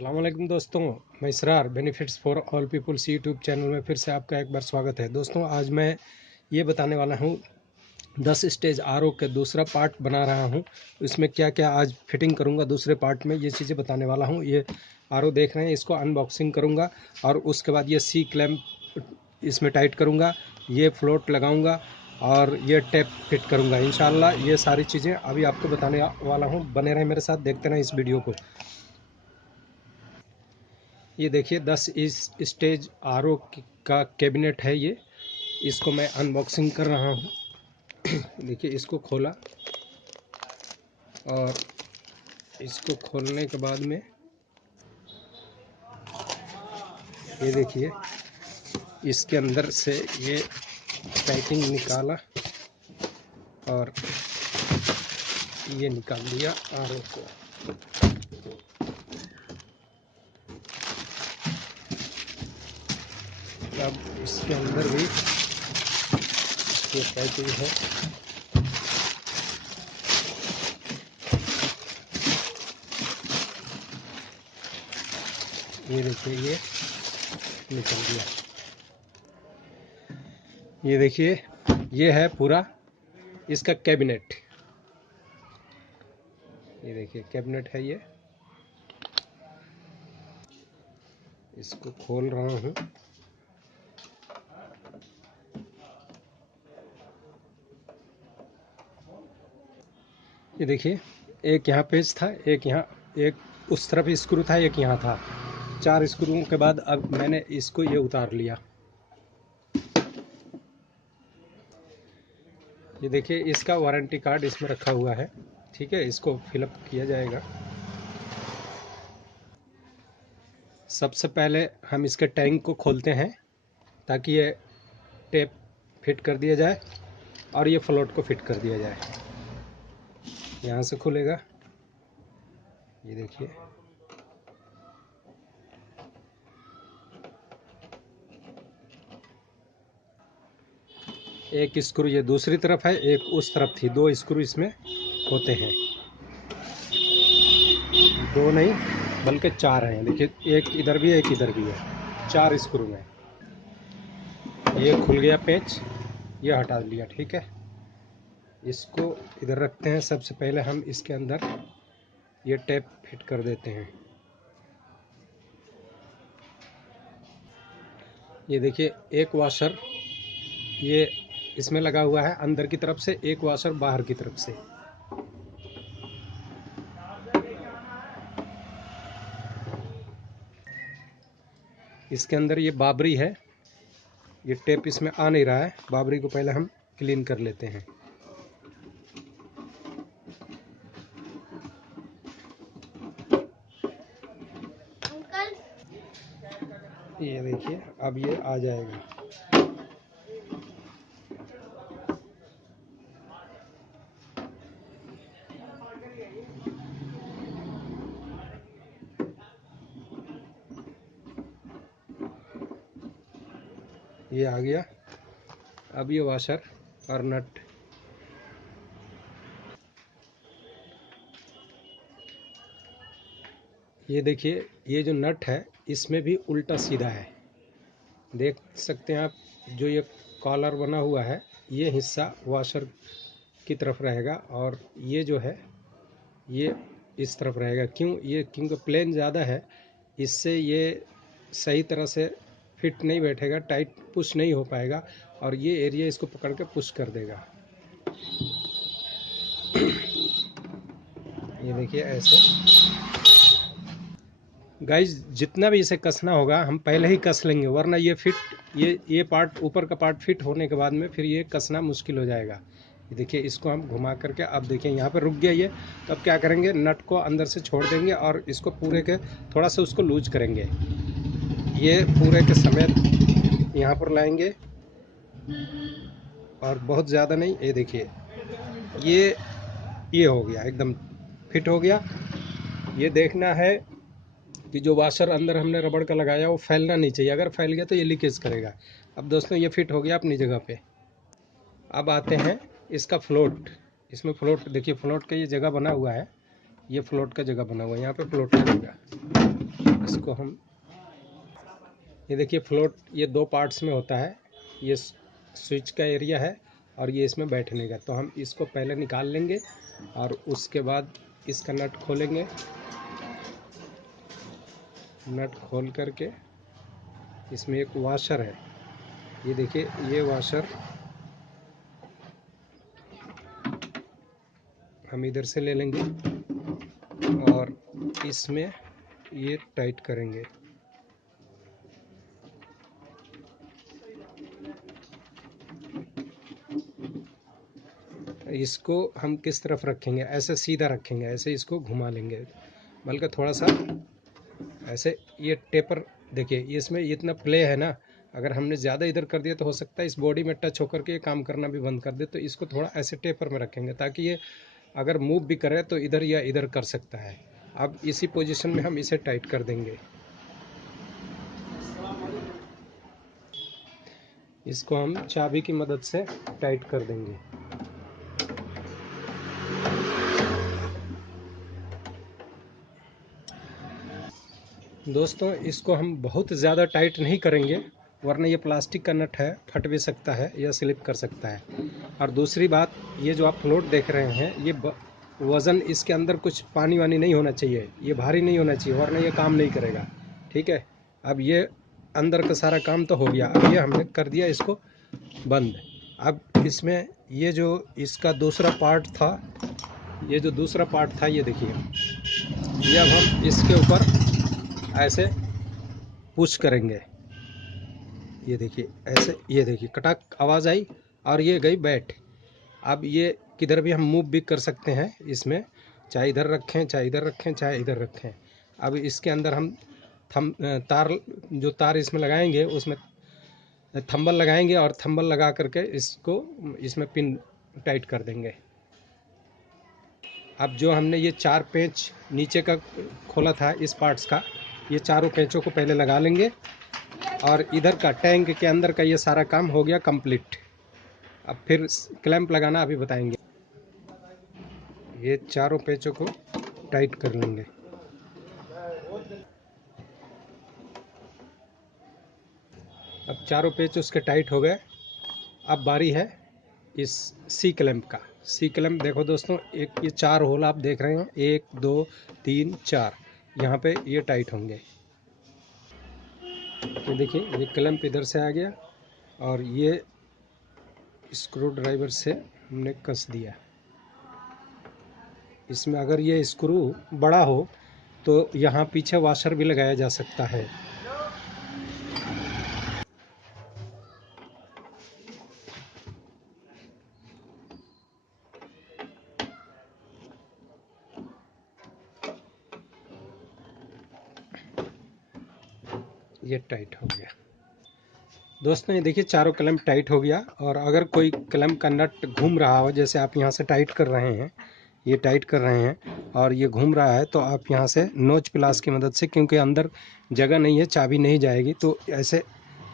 अस्सलामुअलैकुम दोस्तों, मैं Israr benefits for all peoples YouTube channel में फिर से आपका एक बार स्वागत है। दोस्तों आज मैं ये बताने वाला हूँ 10 स्टेज आरओ के दूसरा पार्ट बना रहा हूँ। इसमें क्या क्या आज फिटिंग करूँगा दूसरे पार्ट में, ये चीज़ें बताने वाला हूँ। ये आरओ देख रहे हैं, इसको अनबॉक्सिंग करूँगा और उसके बाद ये सी क्लैंप इसमें टाइट करूँगा, ये फ्लोट लगाऊँगा और ये टेप फिट करूँगा। इंशाल्लाह ये सारी चीज़ें अभी आपको बताने वाला हूँ। बने रहें मेरे साथ, देखते रहें इस वीडियो को। ये देखिए 10 इस स्टेज आरओ का कैबिनेट है ये। इसको मैं अनबॉक्सिंग कर रहा हूँ। देखिए इसको खोला और इसको खोलने के बाद में ये देखिए इसके अंदर से ये पैकिंग निकाला और ये निकाल दिया आरओ को। अब इसके अंदर भी ये पैकिंग है। ये देखिए ये निकल गया। ये देखिए ये है पूरा इसका कैबिनेट। ये देखिए कैबिनेट है ये। इसको खोल रहा हूँ। ये देखिए एक यहाँ पेज था, एक यहाँ, एक उस तरफ स्क्रू था, एक यहाँ था। 4 स्क्रूओं के बाद अब मैंने इसको ये उतार लिया। ये देखिए इसका वारंटी कार्ड इसमें रखा हुआ है, ठीक है। इसको फिलअप किया जाएगा। सबसे पहले हम इसके टैंक को खोलते हैं ताकि ये टेप फिट कर दिया जाए और ये फ्लोट को फिट कर दिया जाए। यहाँ से खुलेगा, ये देखिए। एक स्क्रू ये दूसरी तरफ है, एक उस तरफ थी। 2 स्क्रू इसमें होते हैं, 2 नहीं बल्कि 4 हैं। देखिए एक इधर भी है, एक इधर भी है, 4 स्क्रू में। ये खुल गया पेच, ये हटा लिया, ठीक है। इसको इधर रखते हैं। सबसे पहले हम इसके अंदर ये टेप फिट कर देते हैं। ये देखिए एक वाशर ये इसमें लगा हुआ है अंदर की तरफ से, एक वाशर बाहर की तरफ से। इसके अंदर ये बाबरी है, ये टेप इसमें आ नहीं रहा है। बाबरी को पहले हम क्लीन कर लेते हैं। ये देखिए अब ये आ जाएगा। ये आ गया। अब ये वाशर और नट, ये देखिए ये जो नट है इसमें भी उल्टा सीधा है, देख सकते हैं आप। जो ये कॉलर बना हुआ है ये हिस्सा वाशर की तरफ रहेगा और ये जो है ये इस तरफ रहेगा। क्यों? ये क्योंकि प्लेन ज़्यादा है, इससे ये सही तरह से फिट नहीं बैठेगा, टाइट पुश नहीं हो पाएगा और ये एरिया इसको पकड़ के पुश कर देगा। ये देखिए ऐसे। गाइज जितना भी इसे कसना होगा हम पहले ही कस लेंगे, वरना ये फिट, ये पार्ट, ऊपर का पार्ट फिट होने के बाद में फिर ये कसना मुश्किल हो जाएगा। ये देखिए इसको हम घुमा करके, अब देखिए यहाँ पे रुक गया ये। तो अब क्या करेंगे, नट को अंदर से छोड़ देंगे और इसको पूरे के थोड़ा सा उसको लूज करेंगे। ये पूरे के समेत यहाँ पर लाएंगे और बहुत ज़्यादा नहीं। ये देखिए ये हो गया, एकदम फिट हो गया। ये देखना है कि जो वाशर अंदर हमने रबड़ का लगाया वो फैलना नहीं चाहिए, अगर फैल गया तो ये लीकेज करेगा। अब दोस्तों ये फिट हो गया अपनी जगह पे। अब आते हैं इसका फ्लोट। इसमें फ्लोट देखिए, फ्लोट का ये जगह बना हुआ है, ये फ्लोट का जगह बना हुआ है, यहाँ पे फ्लोट लगेगा। इसको हम, ये देखिए फ्लोट ये 2 पार्ट्स में होता है, ये स्विच का एरिया है और ये इसमें बैठने का। तो हम इसको पहले निकाल लेंगे और उसके बाद इसका नट खोलेंगे। नट खोल करके इसमें एक वाशर है, ये देखिए ये वाशर हम इधर से ले लेंगे और इसमें ये टाइट करेंगे। इसको हम किस तरफ रखेंगे, ऐसे सीधा रखेंगे, ऐसे इसको घुमा लेंगे, बल्कि थोड़ा सा ऐसे ये टेपर। देखिए इसमें इतना प्ले है ना, अगर हमने ज़्यादा इधर कर दिया तो हो सकता है इस बॉडी में टच होकर के ये काम करना भी बंद कर दे। तो इसको थोड़ा ऐसे टेपर में रखेंगे ताकि ये अगर मूव भी करे तो इधर या इधर कर सकता है। अब इसी पोजीशन में हम इसे टाइट कर देंगे। इसको हम चाबी की मदद से टाइट कर देंगे। दोस्तों इसको हम बहुत ज़्यादा टाइट नहीं करेंगे, वरना ये प्लास्टिक का नट है, फट भी सकता है या स्लिप कर सकता है। और दूसरी बात, ये जो आप फ्लोट देख रहे हैं, ये वज़न इसके अंदर कुछ पानी वानी नहीं होना चाहिए, ये भारी नहीं होना चाहिए, वरना ये काम नहीं करेगा। ठीक है, अब ये अंदर का सारा काम तो हो गया। अब ये हमने कर दिया इसको बंद। अब इसमें ये जो इसका दूसरा पार्ट था, ये जो दूसरा पार्ट था, ये देखिए, ये अब हम इसके ऊपर ऐसे पुश करेंगे। ये देखिए ऐसे, ये देखिए कटाक आवाज़ आई और ये गई बैठ। अब ये किधर भी हम मूव भी कर सकते हैं इसमें, चाहे इधर रखें, चाहे इधर रखें, चाहे इधर रखें। अब इसके अंदर हम जो तार इसमें लगाएंगे, उसमें थंबल लगाएंगे और थंबल लगा करके इसको इसमें पिन टाइट कर देंगे। अब जो हमने ये 4 पेंच नीचे का खोला था इस पार्ट्स का, ये चारों पेंचों को पहले लगा लेंगे और इधर का टैंक के अंदर का ये सारा काम हो गया कंप्लीट। अब फिर क्लैंप लगाना अभी बताएंगे। ये चारों पेंचों को टाइट कर लेंगे। अब चारों पेंच उसके टाइट हो गए। अब बारी है इस सी क्लैंप का। सी क्लैंप देखो दोस्तों, एक ये 4 होल आप देख रहे हैं, 1 2 3 4, यहाँ पे ये टाइट होंगे। ये देखिए ये क्लैंप इधर से आ गया और ये स्क्रू ड्राइवर से हमने कस दिया। इसमें अगर ये स्क्रू बड़ा हो तो यहाँ पीछे वाशर भी लगाया जा सकता है। ये टाइट हो गया दोस्तों। ये देखिए चारों क्लैंप टाइट हो गया। और अगर कोई क्लैंप का नट घूम रहा हो, जैसे आप यहाँ से टाइट कर रहे हैं, ये टाइट कर रहे हैं और ये घूम रहा है, तो आप यहाँ से नोच प्लास की मदद से, क्योंकि अंदर जगह नहीं है, चाबी नहीं जाएगी, तो ऐसे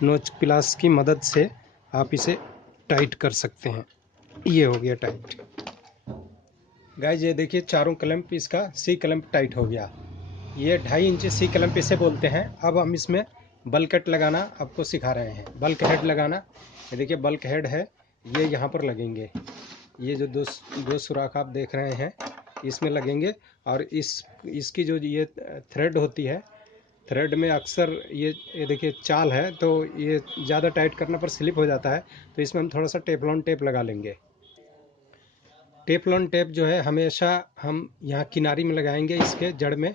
नोच प्लास की मदद से आप इसे टाइट कर सकते हैं। ये हो गया टाइट। गाइस ये देखिए चारों क्लैंप इसका सी क्लैंप टाइट हो गया। ये 2.5 इंच सी क्लैंप इसे बोलते हैं। अब हम इसमें बल्क हेड लगाना आपको सिखा रहे हैं। बल्क हेड लगाना, ये देखिए बल्क हेड है, ये यहाँ पर लगेंगे। ये जो दो सुराख आप देख रहे हैं, इसमें लगेंगे। और इसकी जो ये थ्रेड होती है, थ्रेड में अक्सर ये देखिए चाल है, तो ये ज़्यादा टाइट करने पर स्लिप हो जाता है। तो इसमें हम थोड़ा सा टेफलॉन टेप लगा लेंगे। टेफलॉन टेप जो है हमेशा हम यहाँ किनारी में लगाएंगे, इसके जड़ में।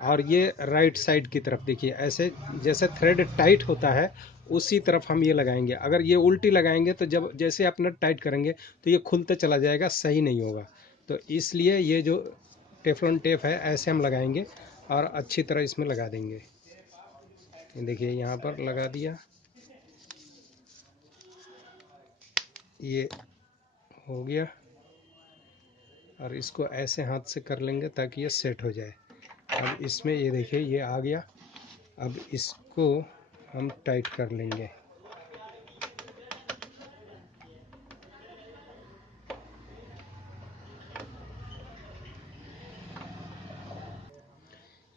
और ये राइट साइड की तरफ देखिए, ऐसे जैसे थ्रेड टाइट होता है उसी तरफ हम ये लगाएंगे। अगर ये उल्टी लगाएंगे तो जब जैसे आप नट टाइट करेंगे तो ये खुलते चला जाएगा, सही नहीं होगा। तो इसलिए ये जो टेफलॉन टेप है ऐसे हम लगाएंगे और अच्छी तरह इसमें लगा देंगे। देखिए यहाँ पर लगा दिया, ये हो गया। और इसको ऐसे हाथ से कर लेंगे ताकि ये सेट हो जाए। अब इसमें ये देखिए ये आ गया। अब इसको हम टाइट कर लेंगे।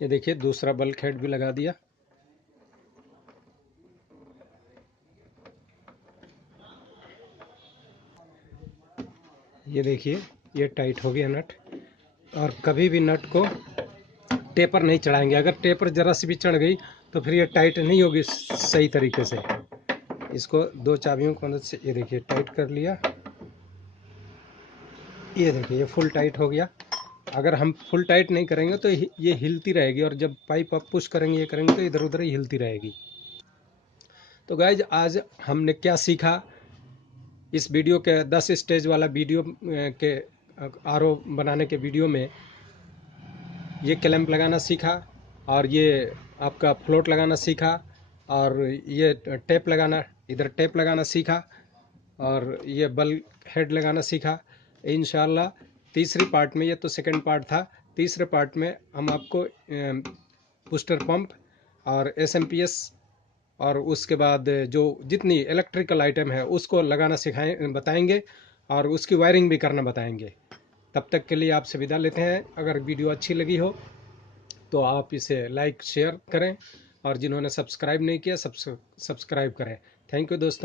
ये देखिए दूसरा बल्क हेड भी लगा दिया। ये देखिए ये टाइट हो गया नट। और कभी भी नट को टेपर नहीं चढ़ाएंगे, अगर टेपर जरा सी भी चढ़ गई तो फिर ये टाइट नहीं होगी सही तरीके से। इसको दो चाबियों की मदद से ये देखिए टाइट कर लिया। ये देखिए ये फुल टाइट हो गया। अगर हम फुल टाइट नहीं करेंगे तो ये हिलती रहेगी, और जब पाइप आप पुश करेंगे ये करेंगे तो इधर उधर ही हिलती रहेगी। तो गाइज आज हमने क्या सीखा इस वीडियो के 10 स्टेज वाला वीडियो के आरओ बनाने के वीडियो में, ये क्लैंप लगाना सीखा, और ये आपका फ्लोट लगाना सीखा, और ये टेप लगाना, इधर टेप लगाना सीखा, और ये बल्क हेड लगाना सीखा। इंशाल्लाह तीसरी पार्ट में, ये तो सेकंड पार्ट था, तीसरे पार्ट में हम आपको बूस्टर पंप और एसएमपीएस और उसके बाद जो जितनी इलेक्ट्रिकल आइटम है उसको लगाना बताएंगे, और उसकी वायरिंग भी करना बताएंगे। तब तक के लिए आपसे विदा लेते हैं। अगर वीडियो अच्छी लगी हो तो आप इसे लाइक शेयर करें, और जिन्होंने सब्सक्राइब नहीं किया सब्सक्राइब करें। थैंक यू दोस्तों।